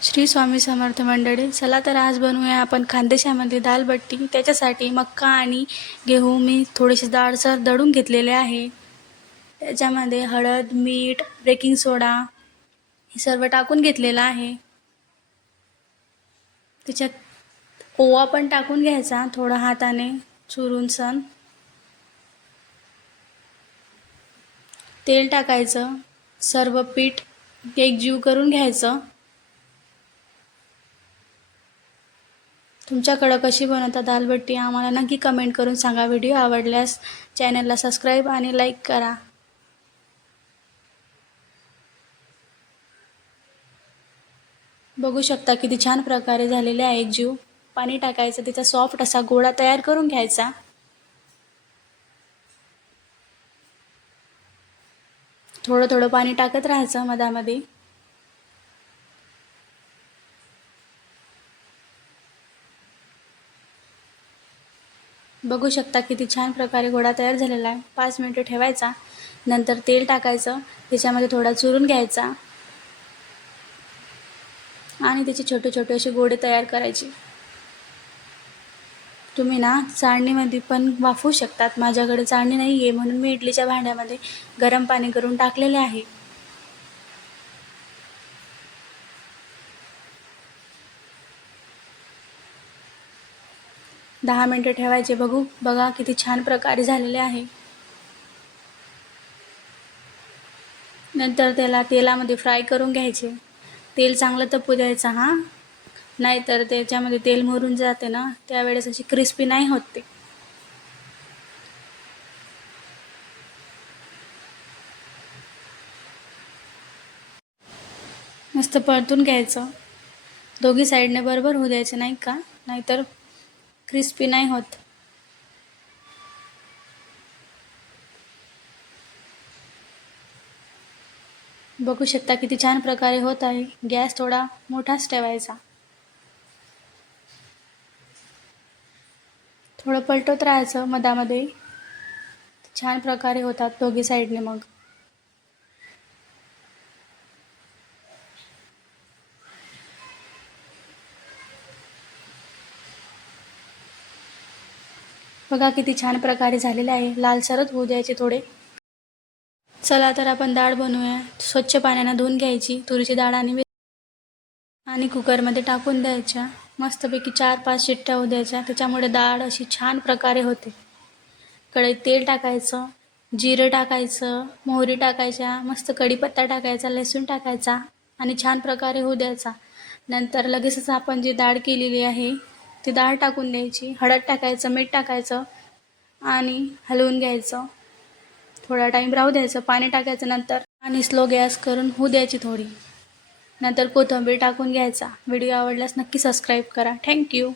श्री स्वामी समर्थ मंडळी, चला तर आज बनवूया आपण खानदेशामध्ये दाल बट्टी। त्याच्यासाठी मक्का आणि गहू मी थोडेसे जाडसर दळून घेतलेले आहे। त्याच्यामध्ये हळद, मीठ, बेकिंग सोडा हे सर्व टाकून घेतलेलं आहे। त्याच्यात ओवा पण टाकून घ्यायचा, थोडा हाताने चुरून सन। तेल टाकायचं, सर्व पीठ एकजीव करून घ्यायचं। तुमच्याकडे कशी बनवता दाल बट्टी आम्हाला नक्की कमेंट करून सांगा। व्हिडिओ आवडल्यास चॅनलला सबस्क्राइब आणि लाईक करा। बघू शकता किती छान प्रकारे झालेले आहे एकजीव। पाणी टाकायचं, त्याचा सॉफ्ट असा गोळा तयार करून घ्यायचा। थोडं थोडं पाणी टाकत राहायचं मधामध्ये। बघू शकता किती छान प्रकारे गोळा तयार झालेला आहे। 5 मिनिटे ठेवायचा। नंतर तेल टाकायचं, त्याच्यामध्ये थोडा चुरून घ्यायचा आणि त्याचे छोटे छोटे असे गोळे तयार करायचे। तुम्ही ना चाळणीमध्ये पण वाफवू शकतात। माझ्याकडे चाळणी नाही आहे म्हणून मी इडलीच्या भांड्यामध्ये गरम पाणी करून टाकलेले आहे। दहा मिनिटे ठेवायचे। बघा किती छान प्रकारे झालेले आहे। नंतर त्याला तेलामध्ये फ्राय करून घ्यायचे। तेल चांगलं तपू द्यायचं हां, नाहीतर त्याच्यामध्ये तेल मुरून जाते ना, त्यावेळेस अशी क्रिस्पी नाही होत ते। मस्त परतून घ्यायचं, दोघी साईडने बरोबर होऊ द्यायचं नाही का, नाहीतर क्रिस्पी नाही होत। बघू शकता किती छान प्रकारे होत आहे। गॅस थोडा मोठाच ठेवायचा। थोडं पलटत राहायचं मधामध्ये, छान प्रकारे होतात दोघी साईडने। मग बघा किती छान प्रकारे झालेले आहे। लालसरच होऊ द्यायचे थोडे। चला तर आपण डाळ बनवूया। स्वच्छ पाण्याने धुवून घ्यायची तुरीची डाळ आणि कुकरमध्ये टाकून द्यायच्या। मस्तपैकी 4-5 शिट्ट्या होऊ द्यायच्या, त्याच्यामुळे डाळ अशी छान प्रकारे होते। कढईत तेल टाकायचं, जिरे टाकायचं, मोहरी टाकायच्या, मस्त कढीपत्ता टाकायचा, लसूण टाकायचा आणि छान प्रकारे होऊ द्यायचा। नंतर लगेचच आपण जी डाळ केलेली आहे ती डाळ टाकून द्यायची। हळद टाकायचं, मीठ टाकायचं आणि हलवून घ्यायचं। थोडा टाईम राहू द्यायचं, पाणी टाकायचं नंतर आणि स्लो गॅस करून होऊ द्यायची थोडी। नंतर कोथिंबीर टाकून घ्यायचा। व्हिडिओ आवडल्यास नक्की सबस्क्राईब करा। थँक्यू।